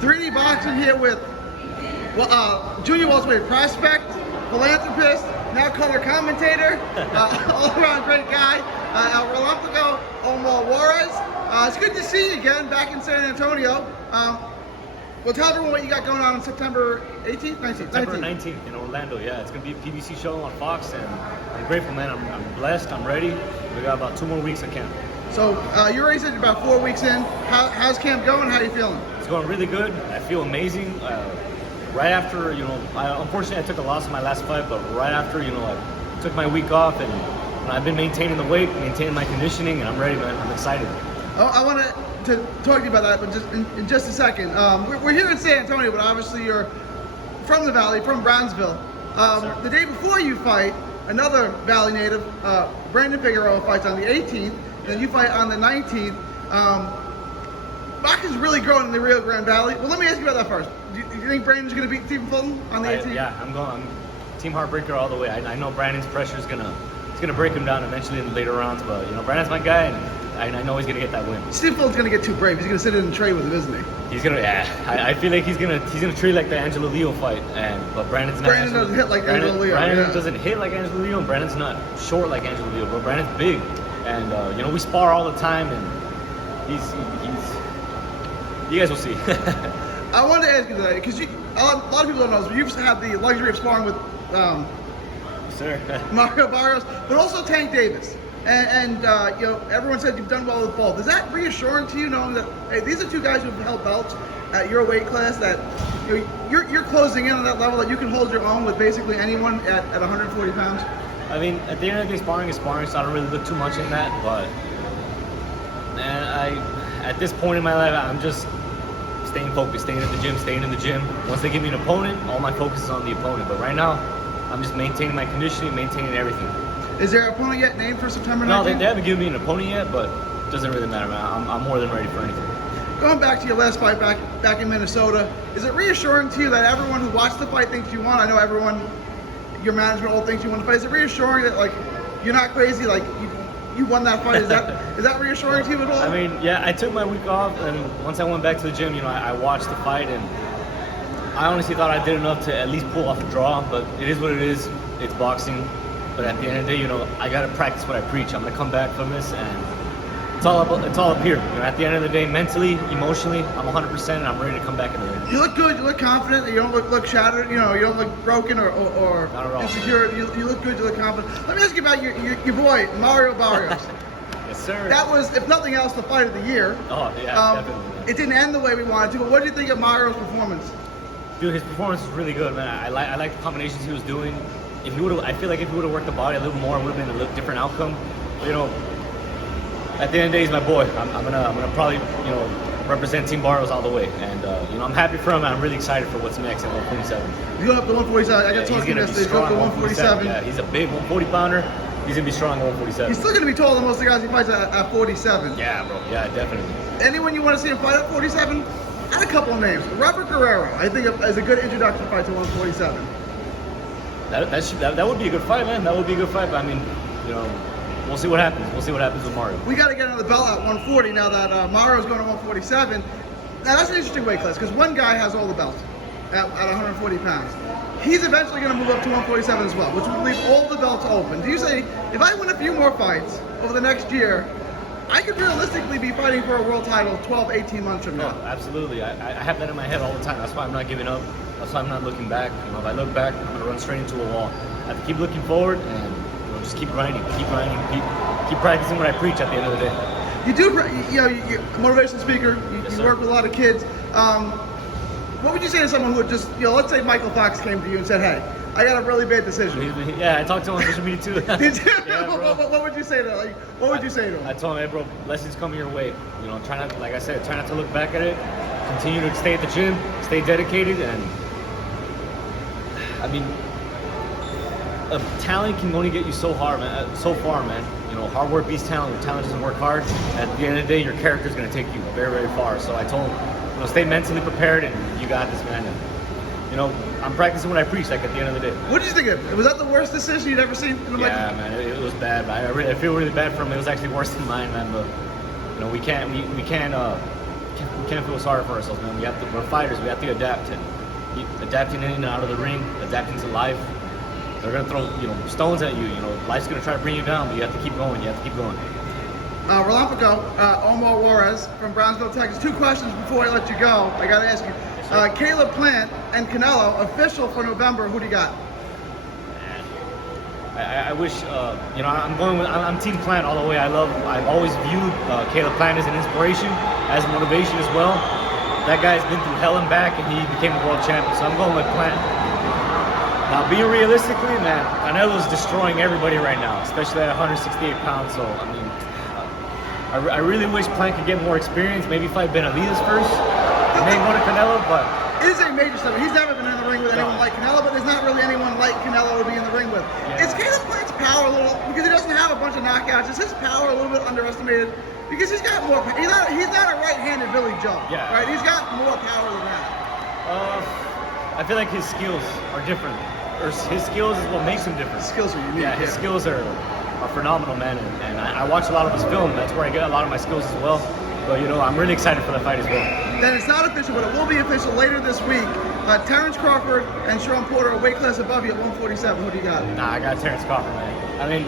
3D boxing here with junior welterweight prospect, philanthropist, now color commentator, all-around great guy, El Relámpago, Omar Juarez. It's good to see you again back in San Antonio. Well, tell everyone what you got going on September 18th, 19th? September 19th in Orlando, yeah. It's going to be a PBC show on Fox, and I'm grateful, man. I'm blessed. I'm ready. We got about 2 more weeks of camp. So you're already said you're about 4 weeks in. How's camp going? How are you feeling? It's going really good. I feel amazing. Right after, unfortunately I took a loss in my last fight, but right after, I took my week off, and I've been maintaining the weight, maintaining my conditioning, and I'm ready, man. I'm excited. I want to talk to you about that, but just in just a second. We're here in San Antonio, but obviously you're from the Valley, from Brownsville. Yes, the day before you fight, another Valley native, Brandon Figueroa, fights on the 18th, and then you fight on the 19th. Boxing's really growing in the Rio Grande Valley. Well, let me ask you about that first. Do you think Brandon's going to beat Stephen Fulton on the 18th? Yeah, I'm Team Heartbreaker all the way. I know Brandon's pressure is gonna break him down eventually in the later rounds, but Brandon's my guy, and I know he's gonna get that win. Stephen Fulton's going to get too brave. He's going to sit in and trade with him, isn't he? He's gonna, yeah. I feel like he's gonna treat like the Angelo Leo fight, but Brandon's not. Brandon doesn't hit like Angelo Leo. Brandon doesn't hit like Angelo Leo, and Brandon's not short like Angelo Leo, but Brandon's big, and we spar all the time, and he's. You guys will see. I wanted to ask you today because a lot of people don't know this, but you've had the luxury of sparring with Mario Barrios, but also Tank Davis. And everyone said you've done well with both. Is that reassuring to you, knowing that hey, these are two guys who've held belts at your weight class, that you're closing in on that level, that you can hold your own with basically anyone at 140 pounds? I mean, at the end of the day, sparring is sparring, so I don't really look too much in that. But man, at this point in my life, I'm just staying focused, staying in the gym. Once they give me an opponent, all my focus is on the opponent. But right now, I'm just maintaining my conditioning, maintaining everything. Is there an opponent yet named for September 19th? No, they haven't given me an opponent yet, but it doesn't really matter, man. I'm more than ready for anything. Going back to your last fight back in Minnesota, is it reassuring to you that everyone who watched the fight thinks you won? I know everyone, your management all thinks you won the fight. Is it reassuring that you're not crazy, you won that fight? Is that reassuring to you at all? I mean, yeah, I took my week off, and once I went back to the gym, I watched the fight, and I honestly thought I did enough to at least pull off a draw, but it is what it is. It's boxing. But at the end of the day, I got to practice what I preach. I'm going to come back from this, and it's all up here. At the end of the day, mentally, emotionally, I'm 100%, and I'm ready to come back in the ring. You look good. You look confident. You don't look shattered. You don't look broken or insecure. You look good. You look confident. Let me ask you about your boy, Mario Barrios. Yes, sir. That was, if nothing else, the fight of the year. Oh, yeah, definitely. It didn't end the way we wanted to, but what did you think of Mario's performance? Dude, his performance was really good, man. I like the combinations he was doing. I feel like if he would have worked the body a little more, it would have been a little different outcome. But, at the end of the day, he's my boy. I'm gonna probably represent Team Barrios all the way, and I'm happy for him. And I'm really excited for what's next at 147. He's going up to 147. I got talking yesterday. He's going up to 147. Yeah, he's a big 140 pounder. He's gonna be strong at 147. He's still gonna be taller than most of the guys he fights at 47. Yeah, bro. Yeah, definitely. Anyone you want to see him fight at 47? Add a couple of names. Robert Guerrero, I think, is a good introduction fight to 147. That would be a good fight, man. That would be a good fight. But I mean, we'll see what happens. We'll see what happens with Mario. We got to get another belt at 140 now that Mario's going to 147. Now that's an interesting weight class because one guy has all the belts at 140 pounds. He's eventually going to move up to 147 as well, which would leave all the belts open. Do you say, if I win a few more fights over the next year, I could realistically be fighting for a world title 12, 18 months from now? Oh, absolutely. I have that in my head all the time. That's why I'm not giving up. That's why I'm not looking back. If I look back, I'm going to run straight into a wall. I have to keep looking forward and just keep grinding, keep practicing what I preach at the end of the day. You do, you're a motivational speaker. You work with a lot of kids. What would you say to someone who would just, let's say Michael Fox came to you and said, hey, I got a really bad decision. Yeah, I talked to him on social media too. Did you? Yeah, bro. What would you say to him? What would you say to him? I told him, hey, bro, blessings coming your way. Try not, like I said, try not to look back at it. Continue to stay at the gym, stay dedicated, and I mean, talent can only get you so far, man. Hard work beats talent. When talent doesn't work hard, at the end of the day, your character is going to take you very, very far. So I told him, stay mentally prepared, and you got this, man. And, I'm practicing what I preach. At the end of the day. What did you think of it? Was that the worst decision you'd ever seen? Yeah, man, it was bad. I feel really bad for him. It was actually worse than mine, man. But we can't can't feel sorry for ourselves, man. We're fighters. We have to adapt, and adapting in and out of the ring, adapting to life. They're gonna throw, stones at you. Life's gonna try to bring you down, but you have to keep going. You have to keep going. Relampico, Omar Juarez from Brownsville, Texas. 2 questions before I let you go. I gotta ask you. Caleb Plant and Canelo, official for November. Who do you got? I wish, I'm Team Plant all the way. I've always viewed Caleb Plant as an inspiration, as motivation as well. That guy's been through hell and back, and he became a world champion, so I'm going with Plant. Now, being realistically, man, Canelo's destroying everybody right now, especially at 168 pounds, so, I really wish Plant could get more experience, maybe fight Benavidez first, and then go to Canelo, but... It is a major step. He's never been in the ring with anyone like Canelo, but there's not really anyone like Canelo to be in the ring with. Yeah. Is Caleb Plant's power a little, because he doesn't have a bunch of knockouts, is his power a little bit underestimated? Because he's got more, he's not a right-handed Billy Joe, right? He's got more power than that. I feel like his skills are different. Or his skills is what makes him different. His skills are unique. Yeah, his skills are phenomenal, man. And I watch a lot of his film. That's where I get a lot of my skills as well. But, I'm really excited for the fight as well. Then it's not official, but it will be official later this week. Terrence Crawford and Sean Porter are weight class above you at 147. Who do you got? Nah, I got Terrence Crawford, man.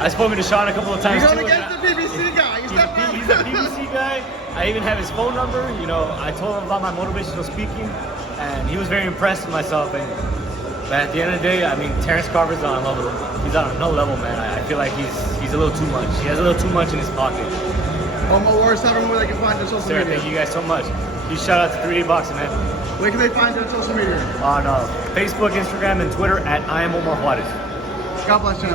I've spoken to Sean a couple of times. You're going against the BBC guy. He's a BBC guy. I even have his phone number. I told him about my motivational speaking, and he was very impressed with myself. But at the end of the day, Terrence Crawford's on another level. He's on another level, man. I feel like he's a little too much. He has a little too much in his pocket. Omar Juarez, tell them where they can find you on social Sarah, media. thank you guys so much. Huge shout out to 3D Boxing, man. Where can they find you on social media? On Facebook, Instagram, and Twitter at I am Omar Juarez. God bless you.